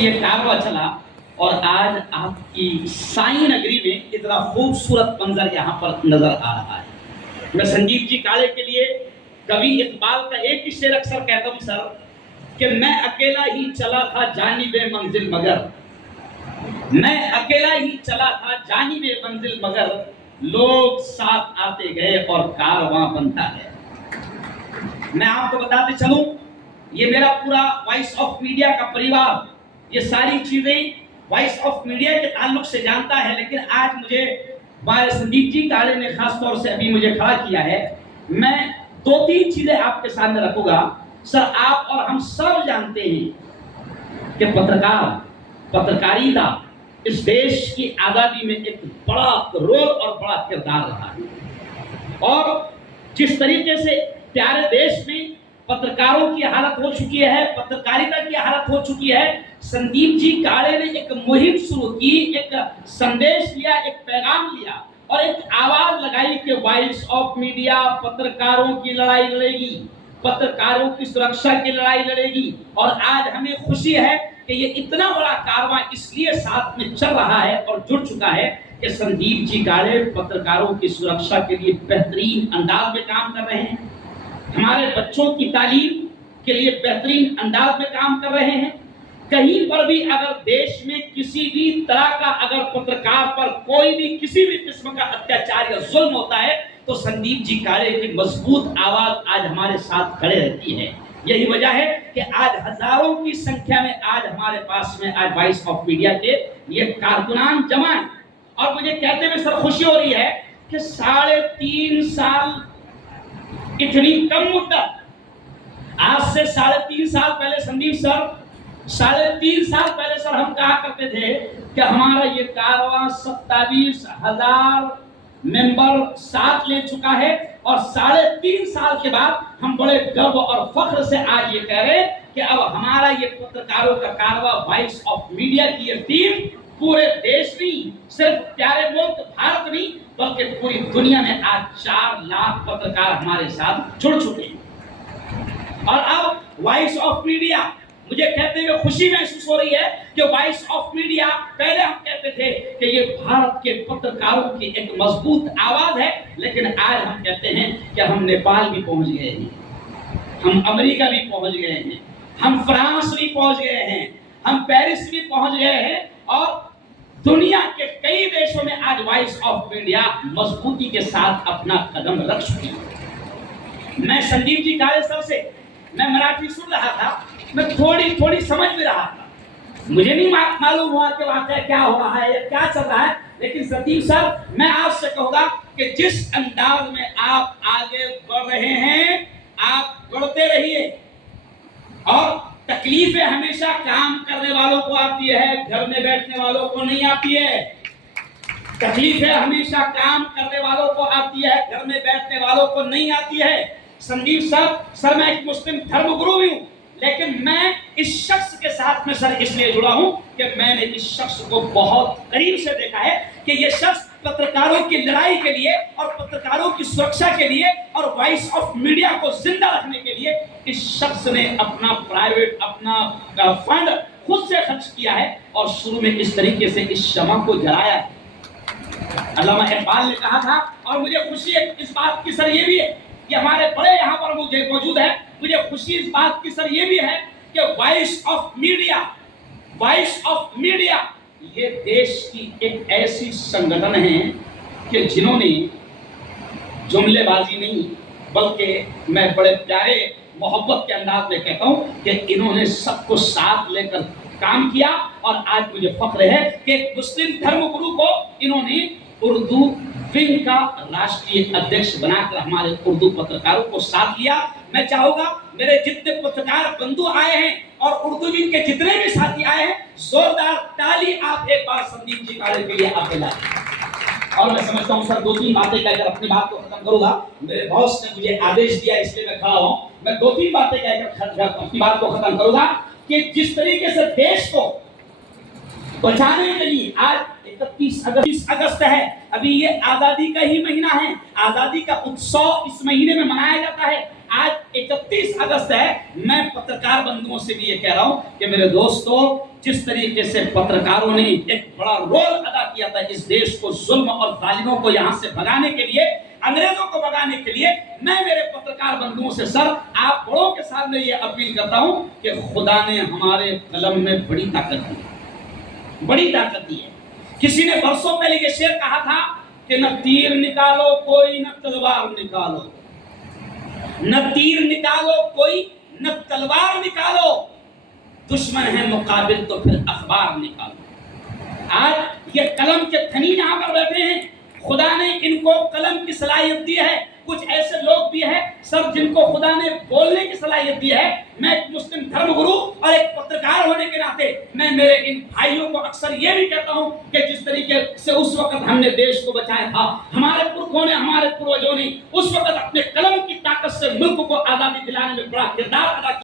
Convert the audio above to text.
ये कारवा चला और आज आपकी साई नगरी में इतना खूबसूरत मंजर यहाँ पर नजर आ रहा है। मैं संजीव जी काले के लिए कवि इकबाल का एक ही शेर अक्सर कहता हूँ सर कि मैं अकेला ही चला था जानिबे मंजिल मगर, मैं अकेला ही चला था जानिबे मंजिल मगर, लोग साथ आते गए और कारवां बनता है। मैं आपको बताते चलूं, ये मेरा पूरा वॉइस ऑफ मीडिया का परिवार ये सारी चीजें वॉइस ऑफ मीडिया के ताल्लुक से जानता है, लेकिन आज मुझे संदीप जी काले ने खास तौर से अभी मुझे खड़ा किया है। मैं दो तीन चीजें आपके सामने रखूंगा। सर, आप और हम सब जानते हैं कि पत्रकारिता इस देश की आजादी में एक बड़ा रोल और बड़ा किरदार रहा है, और जिस तरीके से प्यारे देश में पत्रकारों की हालत हो चुकी है, पत्रकारिता की हालत हो चुकी है, संदीप जी काले ने एक मुहिम शुरू की, एक संदेश लिया, एक पैगाम लिया और एक आवाज लगाई कि वॉइस ऑफ मीडिया पत्रकारों की लड़ाई लड़ेगी, पत्रकारों की सुरक्षा की लड़ाई लड़ेगी। और आज हमें खुशी है कि ये इतना बड़ा कारवां इसलिए साथ में चल रहा है और जुड़ चुका है कि संदीप जी काले पत्रकारों की सुरक्षा के लिए बेहतरीन अंदाज में काम कर रहे हैं, हमारे बच्चों की तालीम के लिए बेहतरीन अंदाज में काम कर रहे हैं। कहीं पर भी अगर देश में किसी भी तरह का अगर पत्रकार पर कोई भी किसी भी किस्म का अत्याचार या जुल्म होता है तो संदीप जी काले की मजबूत आवाज आज हमारे साथ खड़े रहती है। यही वजह है कि आज हजारों की संख्या में आज हमारे पास में आज वॉइस ऑफ मीडिया के ये कारकुनान जमा है। और मुझे कहते हुए सर खुशी हो रही है कि 3.5 साल इतनी कम मुद्दत, आज से 3.5 साल पहले संदीप सर 3.5 साल पहले सर हम कहा करते थे कि हमारा ये कारवां 27,000 मेंबर साथ ले चुका है, और 3.5 साल के बाद हम बड़े गर्व और फख्र से आज ये कह रहे हैं कि अब हमारा ये पत्रकारों का कारवां वॉइस ऑफ मीडिया की ये टीम पूरे देश नहीं, सिर्फ प्यारे मुल्क भारत नहीं बल्कि पूरी दुनिया में आज 4 लाख पत्रकार हमारे साथ जुड़ चुके हैं। और अब वॉइस ऑफ मीडिया, मुझे कहते हुए खुशी महसूस हो रही है कि वॉइस ऑफ मीडिया, पहले हम कहते थे कि ये भारत के पत्रकारों की एक मजबूत आवाज है, लेकिन आज हम कहते हैं कि हम नेपाल भी पहुंच गए हैं, हम अमेरिका भी पहुंच गए हैं, हम फ्रांस भी पहुंच गए हैं, हम पेरिस भी पहुंच गए हैं, और दुनिया के कई देशों में आज वॉइस ऑफ मीडिया मजबूती के साथ अपना कदम रख चुकी है। मैं संदीप जी काले सर से मैं मराठी सुन रहा था, मैं थोड़ी समझ भी रहा था, मुझे नहीं मालूम हुआ कि वाकया क्या हो रहा है या क्या चल रहा है, लेकिन संदीप सर मैं आपसे कहूंगा कि जिस अंदाज में आप आगे बढ़ रहे हैं आप बढ़ते रहिए। और तकलीफें हमेशा काम करने वालों को आती है, घर में बैठने वालों को नहीं आती है। तकलीफें हमेशा काम करने वालों को आती है, घर में बैठने वालों को नहीं आती है। संदीप सर मैं एक मुस्लिम धर्मगुरु भी हूं, लेकिन मैं इस शख्स के साथ में सर इसलिए जुड़ा हूं कि मैंने इस शख्स को बहुत करीब से देखा है कि ये शख्स पत्रकारों की लड़ाई के लिए और पत्रकारों की सुरक्षा के लिए और वॉइस ऑफ मीडिया को जिंदा रखने के लिए इस शख्स ने अपना प्राइवेट अपना फंड खुद से खर्च किया है और शुरू में इस तरीके से इस शमा को जलाया है। अल्लामा इकबाल ने कहा था, और मुझे खुशी है इस बात की सर ये भी है कि हमारे बड़े यहाँ पर मुझे मौजूद है, मुझे खुशी इस बात की सर ये भी है कि वॉइस ऑफ मीडिया ये देश की एक ऐसी संगठन है कि जिन्होंने जुमलेबाजी नहीं बल्कि मैं बड़े प्यारे मोहब्बत के अंदाज में कहता हूं कि इन्होंने सबको साथ लेकर काम किया। और आज मुझे फख्र है कि मुस्लिम धर्मगुरु को इन्होंने उर्दू विंग का राष्ट्रीय अध्यक्ष बनाकर हमारे उर्दू पत्रकारों को साथ लिया। मैं चाहूंगा मेरे जितने पत्रकार बंधु आए हैं और उर्दू विंग के जितने भी साथी आए हैं, जोरदार ताली आप एक बार संदीप जी काले के लिए आप दिलाएं। और मैं समझता हूं सर 2-3 बातें कहकर अपनी बात को खत्म करूंगा। मेरे बॉस ने मुझे आदेश दिया इसलिए मैं खड़ा हूं। मैं 2-3 बातें कहकर अपनी बात को खत्म करूंगा कि जिस तरीके से देश को बचाने के लिए आज 31 अगस्त है, अभी ये आजादी का ही महीना है, आजादी का उत्सव इस महीने में मनाया जाता है। आज 31 अगस्त है। मैं पत्रकार बंधुओं से भी ये कह रहा हूं कि मेरे दोस्तों जिस तरीके से पत्रकारों ने एक बड़ा रोल अदा किया था इस देश को जुल्म और जालिमों को यहाँ से भगाने के लिए, अंग्रेजों को भगाने के लिए, मैं मेरे पत्रकार बंधुओं से सर आप बड़ों के सामने ये अपील करता हूं कि खुदा ने हमारे कलम में बड़ी ताकत दी है, बड़ी ताकत दी है। किसी ने बरसों पहले ये शेर कहा था कि न तीर निकालो कोई न तलवार निकालो, न तीर निकालो कोई न तलवार निकालो, दुश्मन है मुकाबिल तो फिर अखबार निकालो। आज ये कलम के धनी यहाँ पर बैठे हैं, खुदा ने इनको कलम की सलाहियत दी है। कुछ ऐसे लोग भी हैं सर जिनको खुदा ने बोलने की सलाहियत दी है। मैं एक मुस्लिम धर्मगुरु और एक पत्रकार होने के नाते मैं मेरे इन भाइयों को अक्सर ये भी कहता हूँ कि जिस तरीके से उस वक्त हमने देश को बचाया था,